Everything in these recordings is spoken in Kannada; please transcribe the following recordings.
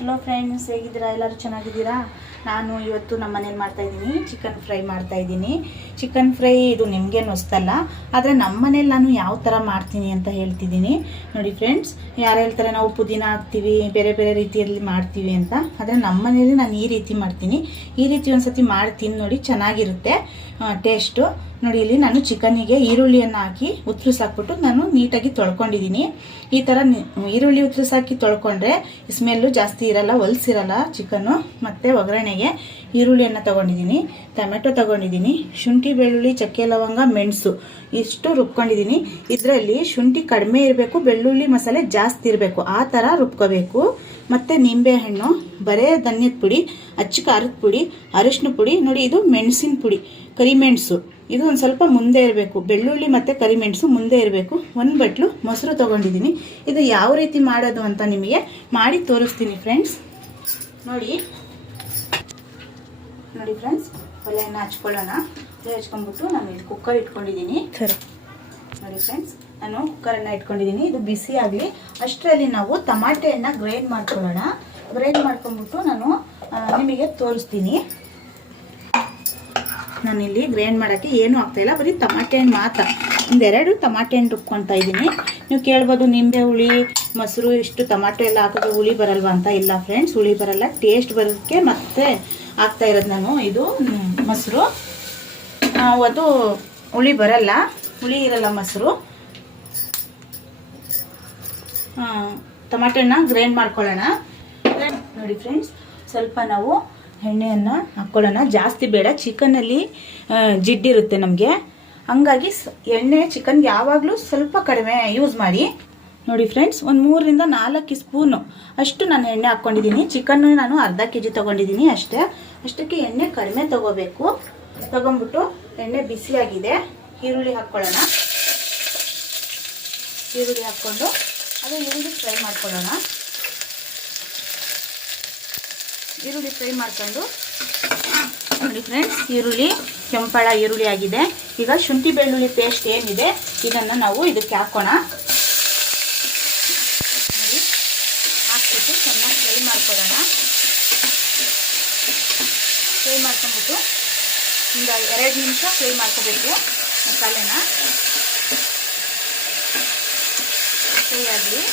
ಹಲೋ ಫ್ರೆಂಡ್ಸ್, ಹೇಗಿದ್ದೀರಾ? ಎಲ್ಲರೂ ಚೆನ್ನಾಗಿದ್ದೀರಾ? ನಾನು ಇವತ್ತು ನಮ್ಮ ಮನೇಲಿ ಮಾಡ್ತಾಯಿದ್ದೀನಿ ಚಿಕನ್ ಫ್ರೈ ಮಾಡ್ತಾಯಿದ್ದೀನಿ. ಚಿಕನ್ ಫ್ರೈ ಇದು ನಿಮಗೇನು ಹೊಸ್ತಲ್ಲ, ಆದರೆ ನಮ್ಮ ಮನೇಲಿ ನಾನು ಯಾವ ಥರ ಮಾಡ್ತೀನಿ ಅಂತ ಹೇಳ್ತಿದ್ದೀನಿ. ನೋಡಿ ಫ್ರೆಂಡ್ಸ್, ಯಾರು ಹೇಳ್ತಾರೆ ನಾವು ಪುದೀನ ಹಾಕ್ತೀವಿ, ಬೇರೆ ಬೇರೆ ರೀತಿಯಲ್ಲಿ ಮಾಡ್ತೀವಿ ಅಂತ. ಆದರೆ ನಮ್ಮ ಮನೇಲಿ ನಾನು ಈ ರೀತಿ ಮಾಡ್ತೀನಿ. ಈ ರೀತಿ ಒಂದ್ಸತಿ ಮಾಡ್ತೀನಿ ನೋಡಿ, ಚೆನ್ನಾಗಿರುತ್ತೆ ಟೇಸ್ಟು. ನೋಡಿ, ಇಲ್ಲಿ ನಾನು ಚಿಕನ್ನಿಗೆ ಈರುಳ್ಳಿಯನ್ನು ಹಾಕಿ ಉತ್ತರಿಸಾಕ್ಬಿಟ್ಟು ನಾನು ನೀಟಾಗಿ ತೊಳ್ಕೊಂಡಿದ್ದೀನಿ. ಈ ಥರ ಈರುಳ್ಳಿ ಉತ್ತರಿಸಾಕಿ ತೊಳ್ಕೊಂಡ್ರೆ ಸ್ಮೆಲ್ಲು ಜಾಸ್ತಿ ಇರಲ್ಲ, ಹೊಲ್ಸಿರಲ್ಲ ಚಿಕನ್ನು. ಮತ್ತು ಒಗ್ಗರಣೆಗೆ ಈರುಳ್ಳಿಯನ್ನು ತೊಗೊಂಡಿದ್ದೀನಿ, ಟೊಮೆಟೊ ತೊಗೊಂಡಿದ್ದೀನಿ, ಶುಂಠಿ, ಬೆಳ್ಳುಳ್ಳಿ, ಚಕ್ಕೆ, ಲವಂಗ, ಮೆಣಸು ಇಷ್ಟು ರುಬ್ಕೊಂಡಿದ್ದೀನಿ. ಇದರಲ್ಲಿ ಶುಂಠಿ ಕಡಿಮೆ ಇರಬೇಕು, ಬೆಳ್ಳುಳ್ಳಿ ಮಸಾಲೆ ಜಾಸ್ತಿ ಇರಬೇಕು, ಆ ಥರ ರುಬ್ಕೋಬೇಕು. ಮತ್ತು ನಿಂಬೆಹಣ್ಣು, ಬರೇ ಧನ್ಯದ ಪುಡಿ, ಅಚ್ಚ ಖಾರದ ಪುಡಿ, ಅರಿಶಿನ ಪುಡಿ. ನೋಡಿ, ಇದು ಮೆಣಸಿನ ಪುಡಿ, ಕರಿಮೆಣಸು ಇದು ಒಂದು ಸ್ವಲ್ಪ ಮುಂದೆ ಇರಬೇಕು. ಬೆಳ್ಳುಳ್ಳಿ ಮತ್ತು ಕರಿಮೆಣಸು ಮುಂದೆ ಇರಬೇಕು. ಒಂದು ಬಟ್ಲು ಮೊಸರು ತೊಗೊಂಡಿದ್ದೀನಿ. ಇದು ಯಾವ ರೀತಿ ಮಾಡೋದು ಅಂತ ನಿಮಗೆ ಮಾಡಿ ತೋರಿಸ್ತೀನಿ ಫ್ರೆಂಡ್ಸ್. ನೋಡಿ ಫ್ರೆಂಡ್ಸ್, ಒಲೆಯನ್ನು ಹಚ್ಕೊಳ್ಳೋಣ. ಒಲೆ ಹಚ್ಕೊಂಡ್ಬಿಟ್ಟು ನಾನು ಇಲ್ಲಿ ಕುಕ್ಕರ್ ಇಟ್ಕೊಂಡಿದ್ದೀನಿ. ನೋಡಿ ಫ್ರೆಂಡ್ಸ್, ನಾನು ಕುಕ್ಕರನ್ನು ಇಟ್ಕೊಂಡಿದ್ದೀನಿ. ಇದು ಬಿಸಿ ಆಗಲಿ. ಅಷ್ಟರಲ್ಲಿ ನಾವು ಟಮಾಟೆಯನ್ನು ಗ್ರೈಂಡ್ ಮಾಡ್ಕೊಳ್ಳೋಣ. ಗ್ರೈಂಡ್ ಮಾಡ್ಕೊಂಡ್ಬಿಟ್ಟು ನಾನು ನಿಮಗೆ ತೋರಿಸ್ತೀನಿ. ನಾನಿಲ್ಲಿ ಗ್ರೈಂಡ್ ಮಾಡೋಕ್ಕೆ ಏನೂ ಆಗ್ತಾಯಿಲ್ಲ, ಬರೀ ಟಮಾಟೆ ಹಣ್ಣು ಮಾತ್ರ. ಒಂದೆರಡು ಟಮಾಟೆ ಹಣ್ಣು ರುಬ್ಕೊತಾ ಇದ್ದೀನಿ. ನೀವು ಕೇಳ್ಬೋದು, ನಿಂಬೆ ಹುಳಿ, ಮೊಸರು ಇಷ್ಟು ಟಮಾಟೊ ಎಲ್ಲ ಹಾಕಿದ್ರೆ ಹುಳಿ ಬರಲ್ವಾ ಅಂತ. ಇಲ್ಲ ಫ್ರೆಂಡ್ಸ್, ಹುಳಿ ಬರಲ್ಲ, ಟೇಸ್ಟ್ ಬರೋದಕ್ಕೆ ಮತ್ತೆ ಹಾಕ್ತಾ ಇರೋದು ನಾನು. ಇದು ಮೊಸರು, ಅದು ಹುಳಿ ಬರಲ್ಲ, ಹುಳಿ ಇರಲ್ಲ ಮೊಸರು. ಟಮಾಟೆ ಹಣ್ಣನ್ನ ಗ್ರೈಂಡ್ ಮಾಡ್ಕೊಳ್ಳೋಣ. ನೋಡಿ ಫ್ರೆಂಡ್ಸ್, ಸ್ವಲ್ಪ ನಾವು ಎಣ್ಣೆಯನ್ನು ಹಾಕ್ಕೊಳ್ಳೋಣ. ಜಾಸ್ತಿ ಬೇಡ, ಚಿಕನ್ನಲ್ಲಿ ಜಿಡ್ಡಿರುತ್ತೆ ನಮಗೆ. ಹಂಗಾಗಿ ಎಣ್ಣೆ ಚಿಕನ್ಗೆ ಯಾವಾಗಲೂ ಸ್ವಲ್ಪ ಕಡಿಮೆ ಯೂಸ್ ಮಾಡಿ. ನೋಡಿ ಫ್ರೆಂಡ್ಸ್, ಒಂದು 3 ರಿಂದ 4 ಸ್ಪೂನು ಅಷ್ಟು ನಾನು ಎಣ್ಣೆ ಹಾಕ್ಕೊಂಡಿದ್ದೀನಿ. ಚಿಕನ್ನು ನಾನು ಅರ್ಧ ಕೆಜಿ ತೊಗೊಂಡಿದ್ದೀನಿ ಅಷ್ಟೇ. ಅಷ್ಟಕ್ಕೆ ಎಣ್ಣೆ ಕಡಿಮೆ ತೊಗೋಬೇಕು. ತೊಗೊಂಡ್ಬಿಟ್ಟು ಎಣ್ಣೆ ಬಿಸಿಯಾಗಿದೆ, ಈರುಳ್ಳಿ ಹಾಕ್ಕೊಳ್ಳೋಣ. ಈರುಳ್ಳಿ ಹಾಕ್ಕೊಂಡು ಅದು ಈರುಳ್ಳಿ ಫ್ರೈ ಮಾಡ್ಕೊಳ್ಳೋಣ. ಈರುಳ್ಳಿ ಫ್ರೈ ಮಾಡ್ಕೊಂಡು, ನೋಡಿ ಫ್ರೆಂಡ್ಸ್, ಈರುಳ್ಳಿ ಕೆಂಪಳ ಈರುಳ್ಳಿ ಆಗಿದೆ. ಈಗ ಶುಂಠಿ ಬೆಳ್ಳುಳ್ಳಿ ಪೇಸ್ಟ್ ಏನಿದೆ ಇದನ್ನು ನಾವು ಇದಕ್ಕೆ ಹಾಕೋಣ. ನೋಡಿ, ಹಾಕ್ಬಿಟ್ಟು ಚೆನ್ನಾಗಿ ಫ್ರೈ ಮಾಡ್ಕೊಳ್ಳೋಣ. ಫ್ರೈ ಮಾಡ್ಕೊಂಡ್ಬಿಟ್ಟು ಒಂದು 2 ನಿಮಿಷ ಫ್ರೈ ಮಾಡ್ಕೋಬೇಕು ಮಸಾಲೆನ. ಫ್ರೈ ಆಗಲಿ.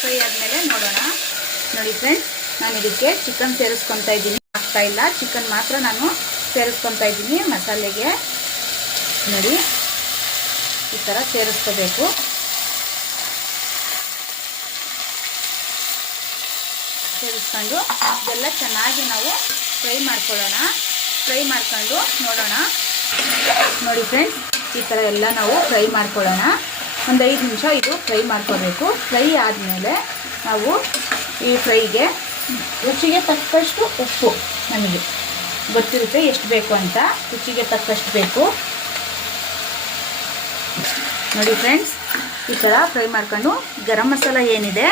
ಫ್ರೈ ಆದಮೇಲೆ ನೋಡೋಣ. ನೋಡಿ ಫ್ರೆಂಡ್ಸ್, ನಾನು ಇದಕ್ಕೆ ಚಿಕನ್ ಸೇರಿಸ್ಕೊತಾ ಇದ್ದೀನಿ. ಆಗ್ತಾ ಇಲ್ಲ, ಚಿಕನ್ ಮಾತ್ರ ನಾನು ಸೇರಿಸ್ಕೊತಾ ಇದ್ದೀನಿ ಮಸಾಲೆಗೆ. ನೋಡಿ, ಈ ಥರ ಸೇರಿಸ್ಕೋಬೇಕು. ಸೇರಿಸ್ಕೊಂಡು ಇದೆಲ್ಲ ಚೆನ್ನಾಗಿ ನಾವು ಫ್ರೈ ಮಾಡ್ಕೊಳ್ಳೋಣ. ಫ್ರೈ ಮಾಡ್ಕೊಂಡು ನೋಡೋಣ. ನೋಡಿ ಫ್ರೆಂಡ್ಸ್, ಈ ಥರ ಎಲ್ಲ ನಾವು ಫ್ರೈ ಮಾಡ್ಕೊಳ್ಳೋಣ. ಒಂದು 5 ನಿಮಿಷ ಇದು ಫ್ರೈ ಮಾಡ್ಕೋಬೇಕು. ಫ್ರೈ ಆದಮೇಲೆ ನಾವು ಈ ಫ್ರೈಗೆ ರುಚಿಗೆ ತಕ್ಕಷ್ಟು ಉಪ್ಪು, ನಮಗೆ ಗೊತ್ತಿರುತ್ತೆ ಎಷ್ಟು ಬೇಕು ಅಂತ, ರುಚಿಗೆ ತಕ್ಕಷ್ಟು ಬೇಕು. ನೋಡಿ ಫ್ರೆಂಡ್ಸ್, ಈ ಥರ ಫ್ರೈ ಮಾಡ್ಕೊಂಡು ಗರಂ ಮಸಾಲ ಏನಿದೆ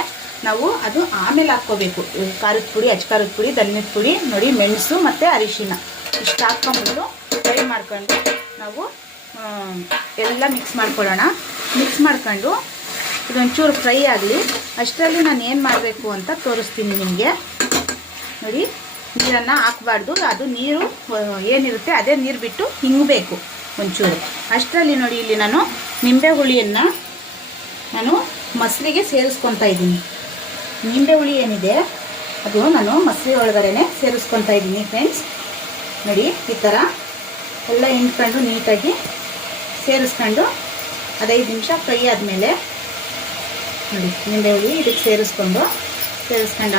ನಾವು ಅದು ಆಮೇಲೆ ಹಾಕ್ಕೋಬೇಕು. ಖಾರದ ಪುಡಿ, ಅಚ್ಚ ಖಾರದ ಪುಡಿ, ಧನ್ಯದ ಪುಡಿ, ನೋಡಿ ಮೆಣಸು ಮತ್ತು ಅರಿಶಿನ ಇಷ್ಟು ಹಾಕ್ಕೊಂಡ್ಬಿಟ್ಟು ಫ್ರೈ ಮಾಡ್ಕೊಂಡು ನಾವು ಎಲ್ಲ ಮಿಕ್ಸ್ ಮಾಡ್ಕೊಳ್ಳೋಣ. ಮಿಕ್ಸ್ ಮಾಡ್ಕೊಂಡು ಇದೊಂಚೂರು ಫ್ರೈ ಆಗಲಿ. ಅಷ್ಟರಲ್ಲಿ ನಾನು ಏನು ಮಾಡಬೇಕು ಅಂತ ತೋರಿಸ್ತೀನಿ ನಿಮಗೆ. ನೋಡಿ, ನೀರನ್ನು ಹಾಕಬಾರ್ದು, ಅದು ನೀರು ಏನಿರುತ್ತೆ ಅದೇ ನೀರು ಬಿಟ್ಟು ಹಿಂಗಬೇಕು ಒಂಚೂರು. ಅಷ್ಟರಲ್ಲಿ ನೋಡಿ, ಇಲ್ಲಿ ನಾನು ನಿಂಬೆ ಹುಳಿಯನ್ನು ನಾನು ಮೊಸರಿಗೆ ಸೇರಿಸ್ಕೊತಾ ಇದ್ದೀನಿ. ನಿಂಬೆ ಹುಳಿ ಏನಿದೆ ಅದು ನಾನು ಮೊಸರು ಒಳಗಡೆ ಸೇರಿಸ್ಕೊತಾ ಇದ್ದೀನಿ ಫ್ರೆಂಡ್ಸ್. ನೋಡಿ, ಈ ಥರ ಎಲ್ಲ ಹಿಂಡ್ಕೊಂಡು ನೀಟಾಗಿ ಸೇರಿಸ್ಕೊಂಡು 5 ನಿಮಿಷ ಫ್ರೈ ಆದಮೇಲೆ ನೋಡಿ ನಿಂಬೆ ಹುಳಿ ಇದಕ್ಕೆ ಸೇರಿಸ್ಕೊಂಡು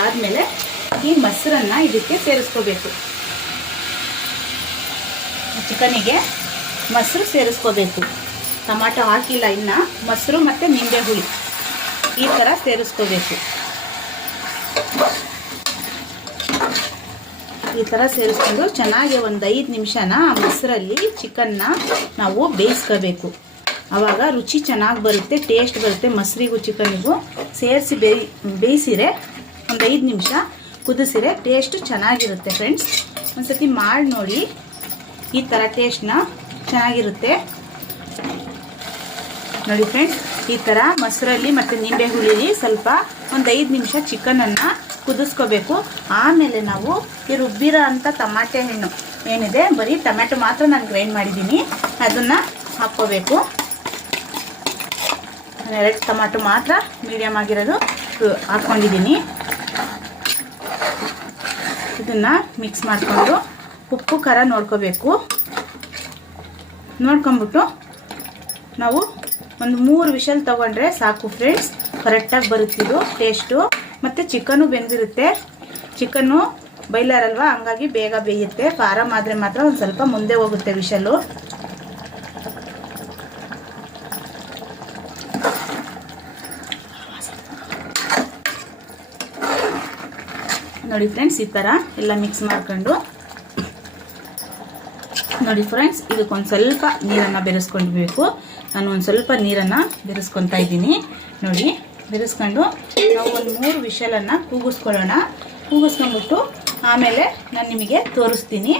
ಆದಮೇಲೆ ಈ ಮೊಸರನ್ನು ಇದಕ್ಕೆ ಸೇರಿಸ್ಕೋಬೇಕು. ಚಿಕನಿಗೆ ಮೊಸರು ಸೇರಿಸ್ಕೋಬೇಕು. ಟೊಮಾಟೊ ಹಾಕಿಲ್ಲ ಇನ್ನು, ಮೊಸರು ಮತ್ತು ನಿಂಬೆ ಹುಳಿ ಈ ಥರ ಸೇರಿಸ್ಕೋಬೇಕು. ಈ ಥರ ಸೇರಿಸ್ಕೊಂಡು ಚೆನ್ನಾಗಿ ಒಂದು 5 ನಿಮಿಷನ ಮೊಸರಲ್ಲಿ ಚಿಕನ್ನ ನಾವು ಬೇಯಿಸ್ಕೋಬೇಕು. ಆವಾಗ ರುಚಿ ಚೆನ್ನಾಗಿ ಬರುತ್ತೆ, ಟೇಸ್ಟ್ ಬರುತ್ತೆ. ಮೊಸರಿಗೂ ಚಿಕನ್ನಿಗೂ ಸೇರಿಸಿ ಬೇಯಿಸಿರೆ ಒಂದು 5 ನಿಮಿಷ ಕುದಿಸಿರೆ ಟೇಸ್ಟು ಚೆನ್ನಾಗಿರುತ್ತೆ ಫ್ರೆಂಡ್ಸ್. ಒಂದು ಸತಿ ಮಾಡಿ ನೋಡಿ, ಈ ಥರ ಟೇಸ್ಟ್ನ ಚೆನ್ನಾಗಿರುತ್ತೆ. ನೋಡಿ ಫ್ರೆಂಡ್ಸ್, ಈ ಥರ ಮೊಸರಲ್ಲಿ ಮತ್ತು ನಿಂಬೆ ಹುಳಿಲಿ ಸ್ವಲ್ಪ ಒಂದು 5 ನಿಮಿಷ ಚಿಕನನ್ನು ಕುದಿಸ್ಕೋಬೇಕು. ಆಮೇಲೆ ನಾವು ಈ ರುಬ್ಬಿರೋ ಅಂಥ ಟಮಾಟೆ ಹಣ್ಣು ಏನಿದೆ, ಬರೀ ಟೊಮ್ಯಾಟೊ ಮಾತ್ರ ನಾನು ಗ್ರೈಂಡ್ ಮಾಡಿದ್ದೀನಿ, ಅದನ್ನು ಹಾಕ್ಕೋಬೇಕು. 2 ಟೊಮ್ಯಾಟೊ ಮಾತ್ರ ಮೀಡಿಯಮ್ ಆಗಿರೋದು ಹಾಕ್ಕೊಂಡಿದ್ದೀನಿ. ಇದನ್ನು ಮಿಕ್ಸ್ ಮಾಡಿಕೊಂಡು ಉಪ್ಪು ಖಾರ ನೋಡ್ಕೋಬೇಕು. ನೋಡ್ಕೊಂಬಿಟ್ಟು ನಾವು ಒಂದು 3 ವಿಷಲ್ ತೊಗೊಂಡ್ರೆ ಸಾಕು ಫ್ರೆಂಡ್ಸ್, ಕರೆಕ್ಟಾಗಿ ಬರುತ್ತಿದ್ದು ಟೇಸ್ಟು. ಮತ್ತು ಚಿಕನ್ನು ಬೆಂದಿರುತ್ತೆ, ಚಿಕನ್ನು ಬೈಲರ್ ಅಲ್ವಾ, ಹಂಗಾಗಿ ಬೇಗ ಬೇಯುತ್ತೆ. ಫಾರಮ್ ಆದರೆ ಮಾತ್ರ ಒಂದು ಸ್ವಲ್ಪ ಮುಂದೆ ಹೋಗುತ್ತೆ ವಿಷಲು. ನೋಡಿ ಫ್ರೆಂಡ್ಸ್, ಈ ಥರ ಎಲ್ಲ ಮಿಕ್ಸ್ ಮಾಡ್ಕೊಂಡು ನೋಡಿ ಫ್ರೆಂಡ್ಸ್, ಇದಕ್ಕೊಂದು ಸ್ವಲ್ಪ ನೀರನ್ನು ಬೆರೆಸ್ಕೊಳ್ಬೇಕು. ನಾನು ಒಂದು ಸ್ವಲ್ಪ ನೀರನ್ನು ಬೆರೆಸ್ಕೊತಾ ಇದ್ದೀನಿ. ನೋಡಿ, ಬೆರೆಸ್ಕೊಂಡು ನಾವು ಒಂದು 3 ವಿಷಲನ್ನು ಕೂಗಿಸ್ಕೊಳ್ಳೋಣ. ಕೂಗಿಸ್ಕೊಂಡ್ಬಿಟ್ಟು ಆಮೇಲೆ ನಾನು ನಿಮಗೆ ತೋರಿಸ್ತೀನಿ.